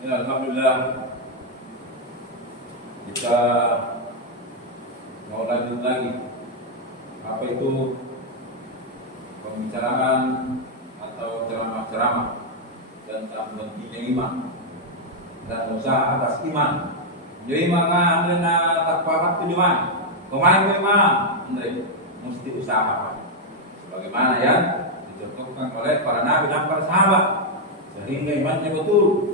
Ya, alhamdulillah kita mau lanjut lagi. Apa itu pembicaraan atau ceramah-ceramah tentang pentingnya iman dan usaha atas iman. Jadi mana anda tak pakat tujuan, kemarin iman, anda mesti usaha. Sebagaimana ya dicontohkan oleh para nabi dan para sahabat, sehingga imannya betul.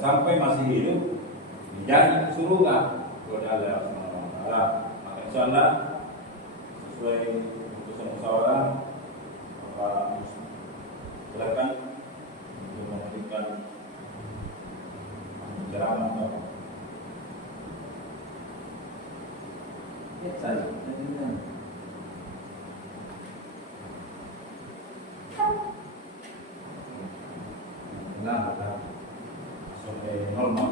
Sampai masih hidup menjadi surga kepada Allah Subhanahu wa taala. Maka insyaallah sesuai keputusan musyawarah maka silakan untuk memberikan ceramah. Ya, saya. Nah, sampai normal.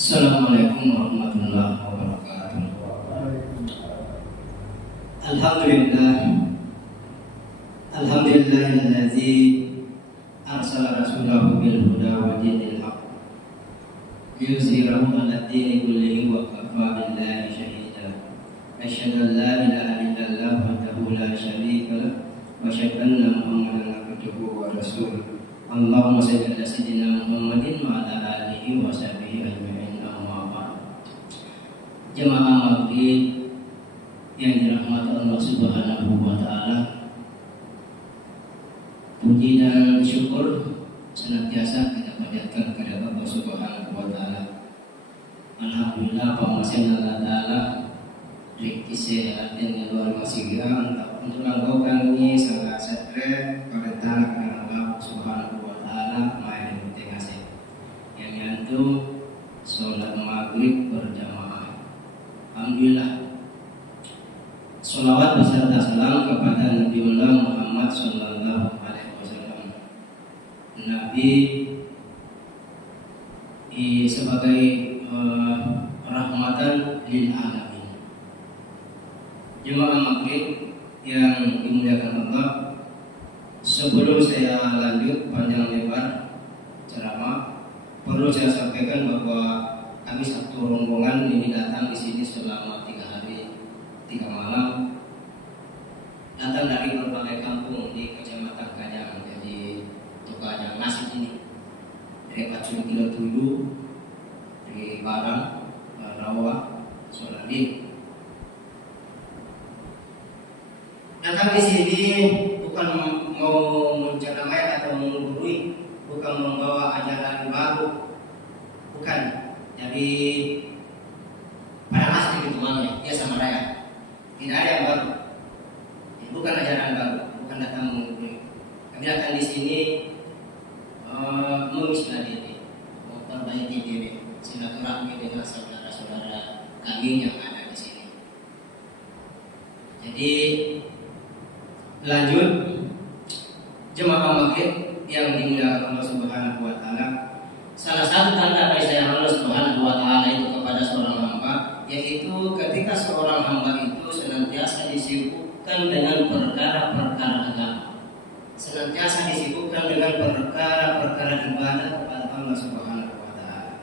Assalamualaikum warahmatullahi wabarakatuh. Alhamdulillahillazi arsala rasulahu bil huda wa dinil haqq liyuzhirahu 'ala ad-dini kullihi wa kafa billahi shahida. Asyhadu an la ilaha illallah wahdahu la syarika lah wa asyhadu anna Muhammadan abduhu wa rasuluh. Allahumma shalli ala sayyidina Muhammadin wa ala alihi wa sahbihi ajma'in. Amma ba'd. Jemaah maghrib yang dirahmati Allah Subhanahu wa taala, puji dan syukur senantiasa kita panjatkan kepada Allah Subhanahu wa taala. Alhamdulillah pemasan Allah taala riki sehatin luar masihira untuk langkaukan ini sangat setre pada tanah Allah Subhanahu wa taala main penting yang yantu sholat maghrib berjamaah. Alhamdulillah. Salawat beserta salam kepada Nabi Muhammad sallallahu alaihi wasallam. Nabi sebagai rahmatan lil alamin. Jemaah maghrib yang dimuliakan Allah, sebelum saya lanjut panjang lebar ceramah, perlu saya sampaikan bahwa kami satu rombongan ini datang di sini selama 3 hari 3 malam, datang dari berbagai kampung di Kecamatan Kajang. Jadi tukang nasi ini dari Pacul Kilo Tulu, dari Barang, Rawa, Soladin. Datang di sini bukan mau menceramai atau menggurui, bukan membawa ajaran baru, bukan. Jadi pada asli gitu namanya, ya sama raya. Tidak ada yang baru. Bukan ajaran baru, bukan datang menggurui. Kami datang di sini mengislah diri, memperbaiki diri, silaturahmi dengan saudara-saudara kami yang ada di sini. Jadi lanjut, jemaah maghrib yang dimuliakan Allah Subhanahu wa taala. Salah satu tanda kasih Allah Subhanahu wa taala itu kepada seorang hamba, yaitu ketika seorang hamba itu senantiasa disibukkan dengan perkara-perkara agama, senantiasa disibukkan dengan perkara-perkara ibadah kepada Allah Subhanahu wa taala.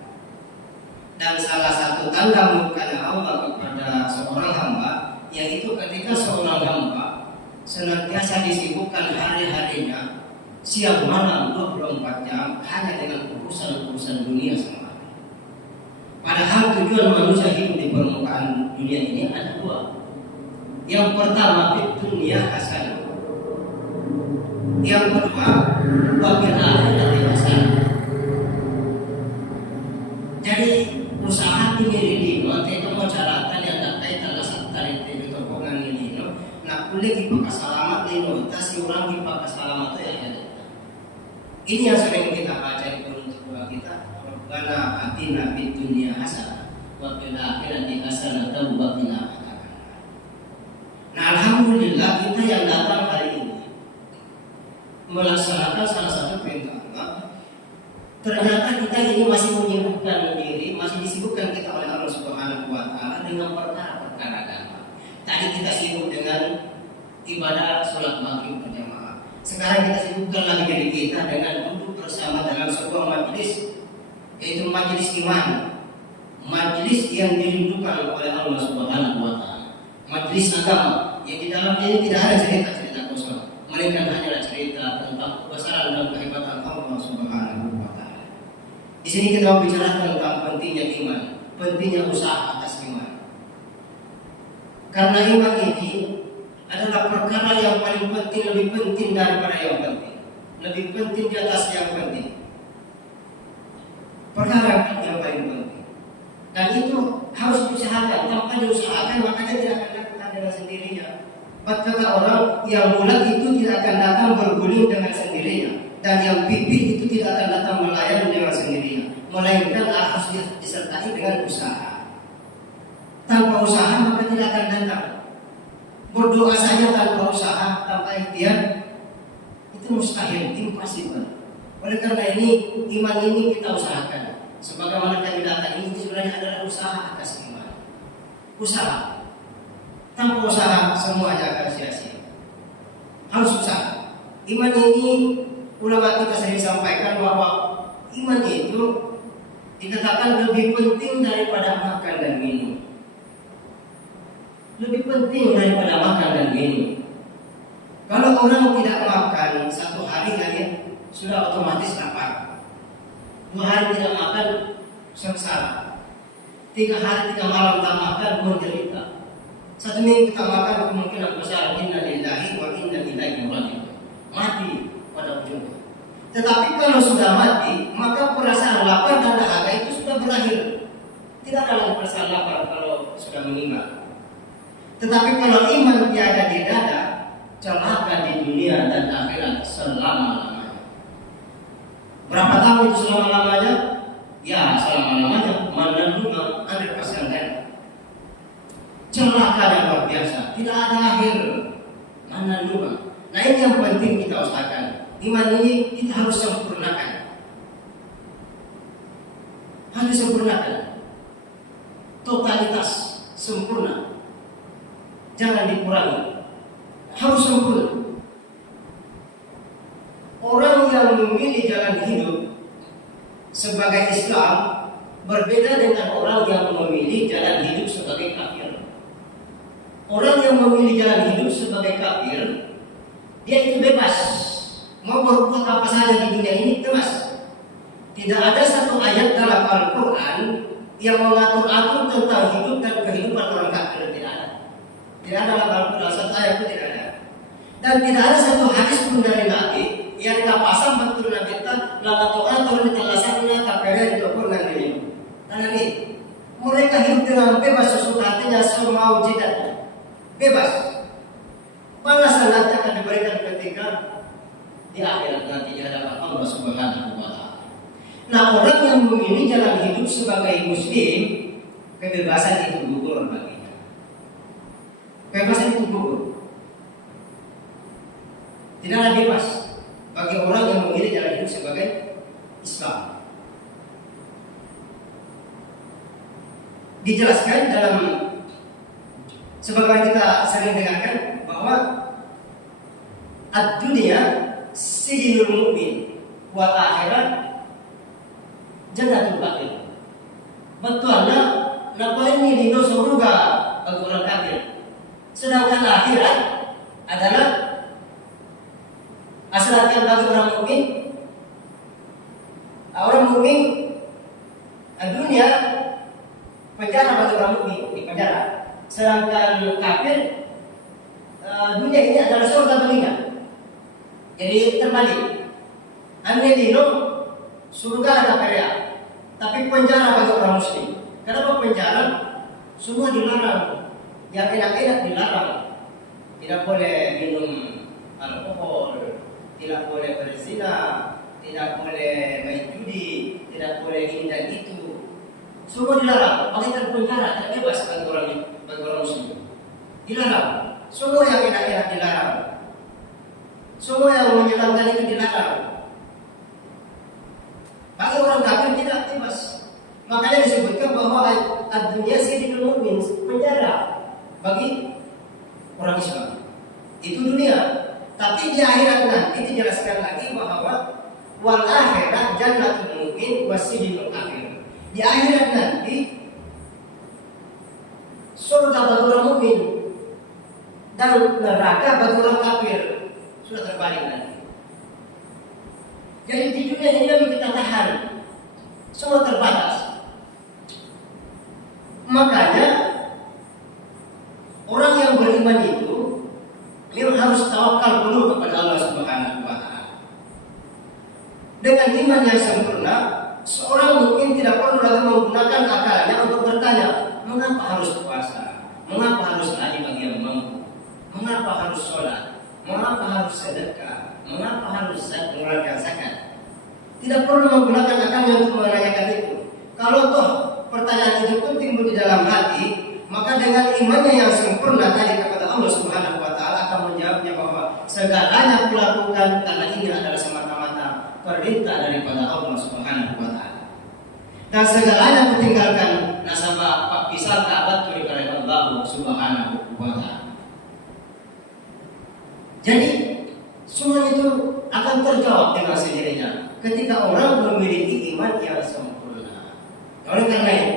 Dan salah satu tanda murkanya Allah kepada seorang hamba, yaitu ketika seorang hamba senantiasa disibukkan hari-harinya siang malam 24 jam hanya dengan urusan-urusan dunia semata. Padahal tujuan manusia hidup di permukaan dunia ini ada 2. Yang pertama fid dunya hasanah. Yang kedua wa fil akhirati hasanah. Jadi usaha ini nanti itu mau caratan yang dapat tala saktar itu tokongan ini no. Nah kulit dipakai selamat ini tas orang dipakai selamat itu ya. Ini yang sering kita baca di doa kita. Rabbana atina fid dunya hasanah wa fil akhirati hasanah wa qina adzabannar. Nah alhamdulillah kita yang datang hari ini melaksanakan salah satu perintah Allah. Ternyata kita ini masih menyibukkan diri, masih disibukkan kita oleh Allah Subhanahu wa taala dengan perkara-perkara agama. Tadi kita sibuk dengan ibadah sholat maghrib berjamaah. Sekarang kita sibukkan lagi diri kita dengan duduk bersama dalam sebuah majelis, yaitu majelis iman, majelis yang dirindukan oleh Allah Subhanahu wa taala, majelis agama yang di dalamnya ini tidak ada cerita-cerita kosong, melainkan hanyalah cerita tentang kebesaran dan kehebatan Allah Subhanahu wa taala. Di sini kita bicara tentang pentingnya iman, pentingnya usaha atas iman. Karena iman ini adalah perkara yang paling penting, lebih penting daripada yang penting, lebih penting di atas yang penting. Perkara yang paling penting. Dan itu harus diusahakan. Tanpa diusahakan maka dia tidak akan datang dengan sendirinya. Kata orang yang bulat itu tidak akan datang berguling dengan sendirinya. Dan yang pipih itu tidak akan datang melayani dengan sendirinya, melainkan harus disertai dengan usaha. Tanpa usaha maka tidak akan datang. Berdoa saja tanpa usaha, tanpa ikhtiar, itu mustahil, impossible. Oleh karena ini iman ini kita usahakan. Sebagaimana kami datang ini sebenarnya adalah usaha atas iman. Usaha. Tanpa usaha semuanya akan sia-sia. Harus usaha. Iman ini ulama kita sering sampaikan bahwa iman itu dikatakan lebih penting daripada makan dan minum. Lebih penting daripada makan dan minum. Kalau orang tidak makan satu hari saja sudah otomatis lapar. 2 hari tidak makan sengsara. 3 hari 3 malam tak makan menderita. 1 minggu tak makan kemungkinan besar inna lillahi wa inna ilaihi raji'un. Mati pada ujungnya. Tetapi kalau sudah mati, maka perasaan lapar dan dahaga itu sudah berakhir. Tidak ada lagi perasaan lapar kalau sudah meninggal. Tetapi kalau iman tiada di dada, celaka di dunia dan akhirat selama-lamanya. Berapa tahun itu selama-lamanya? Ya, selama-lamanya. Menentukan 100% kan. Celaka yang luar biasa, tidak ada akhir. Menentukan. Nah ini yang penting kita usahakan. Iman ini kita harus sempurnakan. Harus sempurnakan. Totalitas sempurna. Jangan dikurangi. Harus sempurna. Orang yang memilih jalan hidup sebagai Islam berbeda dengan orang yang memilih jalan hidup sebagai kafir. Orang yang memilih jalan hidup sebagai kafir, dia itu bebas. Mau berbuat apa saja di dunia ini bebas. Tidak ada satu ayat dalam Al-Quran yang mengatur-atur tentang hidup dan kehidupan orang kafir. Tidak ada. Tidak ada dalam Al-Quran, satu ayat pun tidak ada. Dan tidak ada satu hadis pun dari Nabi yang pasang betul Nabi kita lama Tuhan turun di telasanya kapalnya di toko nanti. Karena ini mereka hidup dengan bebas sesuka hatinya semau jidat. Bebas. Balasan nanti akan diberikan ketika di akhirat nanti di hadapan Allah Subhanahu wa taala. Nah, orang yang memilih jalan hidup sebagai muslim, kebebasan itu gugur baginya. Kebebasan itu gugur. Tidak ada bebas bagi orang yang memilih jalan hidup sebagai Islam. Dijelaskan dalam sebagaimana kita sering dengarkan bahwa ad-dunya sijinul mu'min wal akhirat jannatul kafir. Betulnya napa ini dino surga bagi orang kafir. Sedangkan akhirat adalah asratan bagi orang mukmin. Orang mukmin dunia penjara bagi orang mukmin di penjara. Sedangkan kafir dunia ini adalah surga baginya. Jadi terbalik. Anelino surga ada karya, tapi penjara bagi orang muslim. Kenapa penjara? Semua dilarang. Yang enak-enak dilarang. Tidak boleh minum alkohol, tidak boleh berzina, tidak boleh main judi, tidak boleh ini dan itu. Semua dilarang. Bagaikan penjara, tak bebas bagi orang muslim. Dilarang. Semua yang enak-enak dilarang. Semua yang menyenangkan itu dilarang. Bagi orang kafir tidak bebas. Makanya disebutkan bahwa dunia sijnul mu'min, penjara bagi orang Islam. Itu dunia. Tapi di akhirat nanti dijelaskan lagi bahwa wal akhirat jannatul mu'min wasijnul kafir. Di akhirat nanti surga bagi orang mukmin dan neraka bagi orang kafir. Sudah terbalik nanti. Jadi di dunia ini kita tahan, semua terbatas. Makanya orang yang beriman itu memang harus tawakal dulu kepada Allah Subhanahu wa Ta'ala. Dengan iman yang sempurna, seorang mukmin tidak perlu lagi menggunakan akalnya untuk bertanya, mengapa harus puasa? Mengapa harus haji bagi yang mampu? Mengapa harus sholat? Mengapa harus sedekah? Mengapa harus mengeluarkan zakat? Tidak perlu menggunakan akalnya untuk menanyakan itu. Kalau toh pertanyaan itu pun timbul di dalam hati, maka dengan imannya yang sempurna tadi kepada Allah Subhanahu wa Ta'ala akan menjawabnya bahwa segalanya kulakukan karena ini adalah semata-mata perintah daripada Allah Subhanahu wa Ta'ala. Dan segalanya kutinggalkan nasabah pak pisah ta'abat daripada Allah Subhanahu wa Ta'ala. Jadi semua itu akan terjawab dengan sendirinya ketika orang memiliki iman yang sempurna. Oleh karena itu,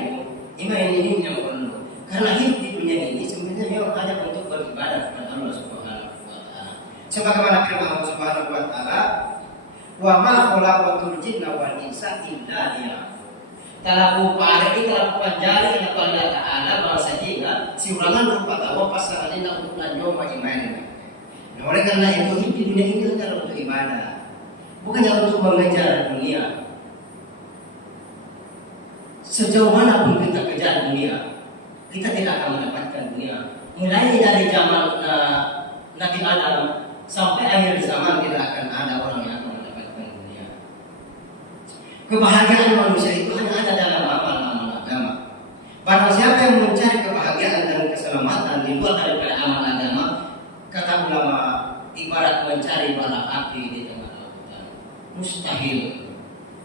iman ini yang perlu. Karena hidup di dunia ini sebenarnya memang hanya untuk beribadah kepada Allah Subhanahu wa Ta'ala. Sebagaimana firman Allah Subhanahu wa Ta'ala, "Wa ma khalaqatul jinna wal insa illa liya'budun." Talaku pada itu talaku panjari kepada Allah Ta'ala bahasa jika siulangan rupa tawa pasangan ini untuk lanjut iman. Oleh karena itu hidup di dunia ini adalah untuk ibadah, bukan untuk mengejar dunia. Sejauh mana pun kita kejar dunia, kita tidak akan mendapatkan dunia. Mulai dari zaman Nabi Adam sampai akhir zaman tidak akan ada orang yang akan mendapatkan dunia. Kebahagiaan manusia itu hanya ada dalam amal-amal agama. Barang siapa yang mencari kebahagiaan dan keselamatan di luar daripada amal agama, kata ulama, ibarat mencari bara api di tengah lautan. Mustahil.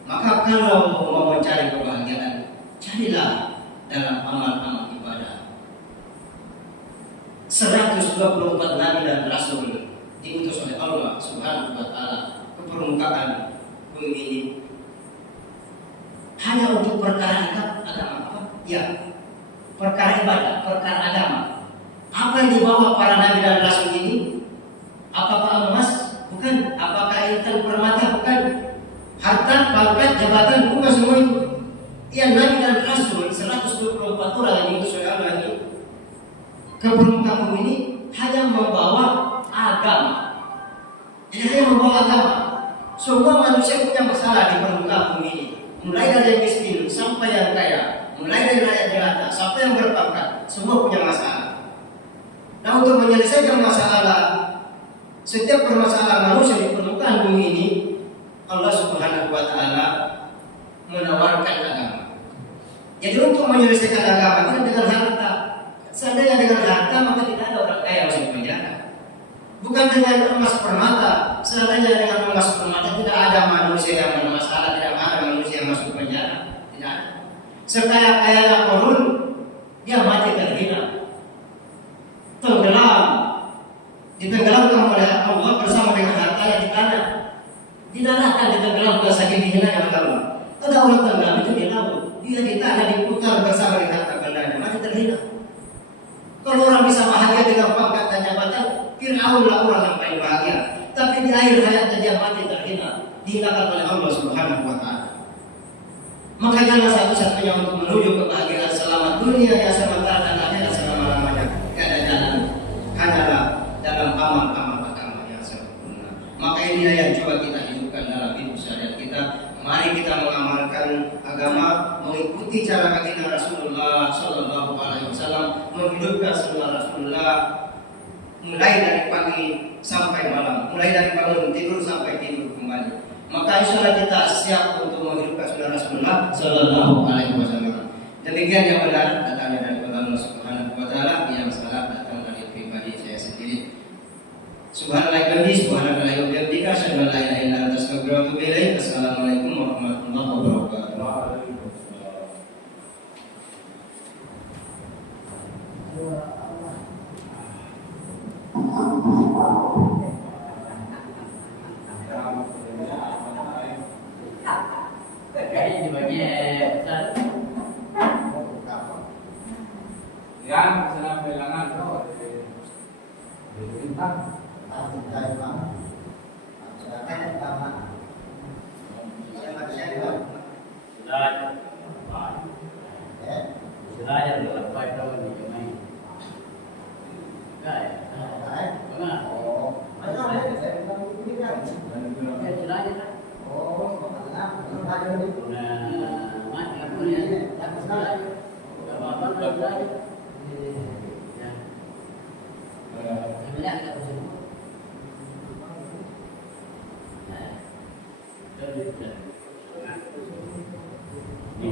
Maka kalau mau mencari kebahagiaan, carilah dalam amal-amal ibadah. 124 nabi dan rasul diutus oleh Allah Subhanahu wa Ta'ala ke permukaan bumi ini hanya untuk perkara agama apa? Ya, perkara ibadah, perkara agama. Apa yang dibawa para nabi dan rasul ini? Apakah emas? Bukan. Apakah intan permata? Bukan. Harta, pangkat, jabatan, bukan semua itu. Ia nabi dan rasul 124 orang yang diutus oleh Allah ini ke permukaan bumi ini hanya membawa agama. Jadi hanya membawa agama. Semua manusia punya masalah di permukaan bumi ini. Mulai dari yang miskin sampai yang kaya, mulai dari rakyat jelata sampai yang berpangkat, semua punya masalah. Nah, untuk menyelesaikan masalah setiap permasalahan manusia di permukaan bumi ini, Allah Subhanahu wa Ta'ala menawarkan agama. Jadi untuk menyelesaikan agama itu dengan harta. Seandainya dengan harta maka tidak ada orang kaya masuk penjara. Bukan dengan emas permata. Seandainya dengan emas permata tidak ada manusia yang bermasalah, tidak ada manusia yang masuk penjara. Tidak ada. Sekaya-kayanya Qarun, dia mati terhina, tenggelam, ditenggelamkan oleh Allah bersama dengan hartanya di tanah. Didarahkan, ditenggelamkan saking dihinanya oleh Allah. Ada orang tenggelam itu di laut, dia di tanah diputar bersama dengan harta bendanya, mati terhina. Kalau orang bisa bahagia dengan pangkat dan jabatan, Fir'aun lah orang yang paling bahagia. Tapi di akhir hayatnya dia mati terhina, dihinakan oleh Allah Subhanahu wa Ta'ala. Maka jalan satu-satunya untuk menuju kebahagiaan selamat dunia yang sementara dan akhirat selama-lamanya. Tidak ada jalan, hanyalah dalam amal-amal agama yang sempurna. Maka inilah yang coba kita hidupkan dalam hidup sehari kita. Mari kita mengamalkan agama, mengikuti cara baginda Rasulullah Sallallahu Alaihi Wasallam, menghidupkan sunnah Rasulullah mulai dari pagi sampai malam, mulai dari bangun tidur sampai tidur kembali. Maka insya Allah kita siap untuk menghidupkan sunnah Rasulullah Sallallahu Alaihi Wasallam. Demikian yang benar datangnya dari Allah Subhanahu Wa Taala, yang salah datang dari pribadi saya sendiri. Subhanallah wa bihamdihi, asyhadu an la ilaha illa anta, astaghfiruka wa atubu ilaik. Assalamualaikum warahmatullahi wabarakatuh. Kayaknya di bagian Yang sedang bilangan bintang. Belajar dalam baik tahun di Jemaah. Kan? Bagaimana? Ya, belajar. Nah, mati apa ya? Tak belajar. Apa belajar? Ya. Belajar tak usah. Nah. Terus. Itu